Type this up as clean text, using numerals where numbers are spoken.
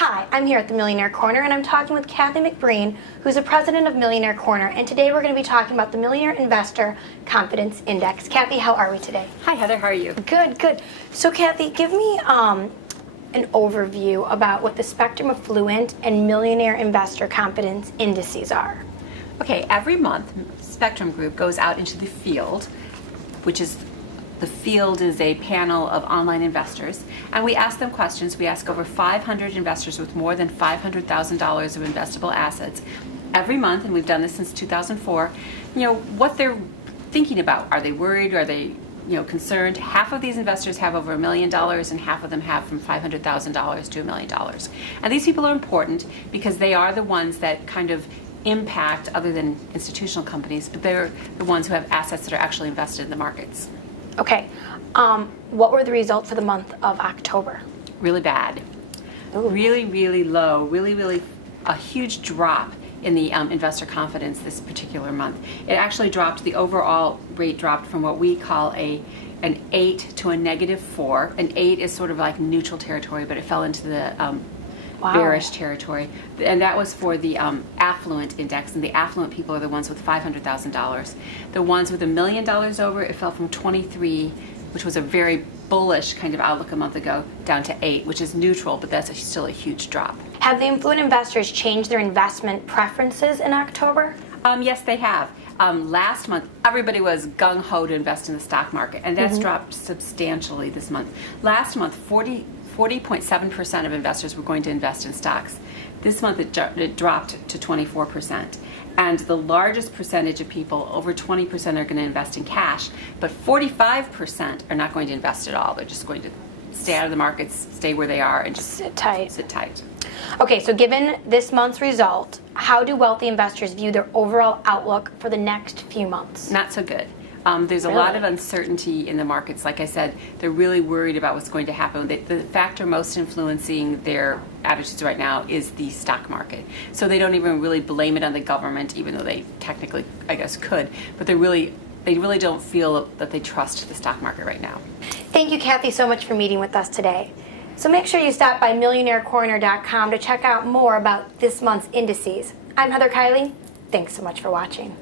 Hi, I'm here at the Millionaire Corner, and I'm talking with Cathy McBreen, who's the president of Millionaire Corner, and today we're going to be talking about the Millionaire Investor Confidence Index. Cathy, how are we today? Hi, Heather. How are you? Good, good. So, Cathy, give me an overview about what the Spectrem, Affluent, and Millionaire Investor Confidence Indices are. Okay, every month, Spectrem Group goes out into the field, which is the field is a panel of online investors, and we ask them questions. We ask over 500 investors with more than $500,000 of investable assets every month, and we've done this since 2004. What they're thinking about. Are they worried? Are they concerned? Half of these investors have over $1 million, and half of them have from $500,000 to $1 million. And these people are important because they are the ones that kind of impact, other than institutional companies, but they're the ones who have assets that are actually invested in the markets. Okay, what were the results for the month of October? Really bad. Ooh. Really, really low. Really a huge drop in the investor confidence this particular month. It actually dropped, the overall rate dropped from what we call an 8 to a -4. An 8 is sort of like neutral territory, but it fell into the bearish territory. And that was for the Affluent index, and the affluent people are the ones with $500,000. The ones with $1 million over, it fell from 23, which was a very bullish kind of outlook a month ago, down to 8, which is neutral, but that's still a huge drop. Have the affluent investors changed their investment preferences in October? Yes, they have. Last month, everybody was gung-ho to invest in the stock market, and that's dropped substantially this month. Last month, 40.7% of investors were going to invest in stocks. This month, it dropped to 24%. And the largest percentage of people, over 20%, are going to invest in cash, but 45% are not going to invest at all. They're just going to stay out of the markets, stay where they are, and just sit tight. Sit tight. Okay, so given this month's result, how do wealthy investors view their overall outlook for the next few months? Not so good. There's a lot of uncertainty in the markets. Like I said, they're really worried about what's going to happen. The factor most influencing their attitudes right now is the stock market. So they don't even really blame it on the government, even though they technically, I guess, could. But they really don't feel that they trust the stock market right now. Thank you, Cathy, so much for meeting with us today. So make sure you stop by MillionaireCorner.com to check out more about this month's indices. I'm Heather Kiley. Thanks so much for watching.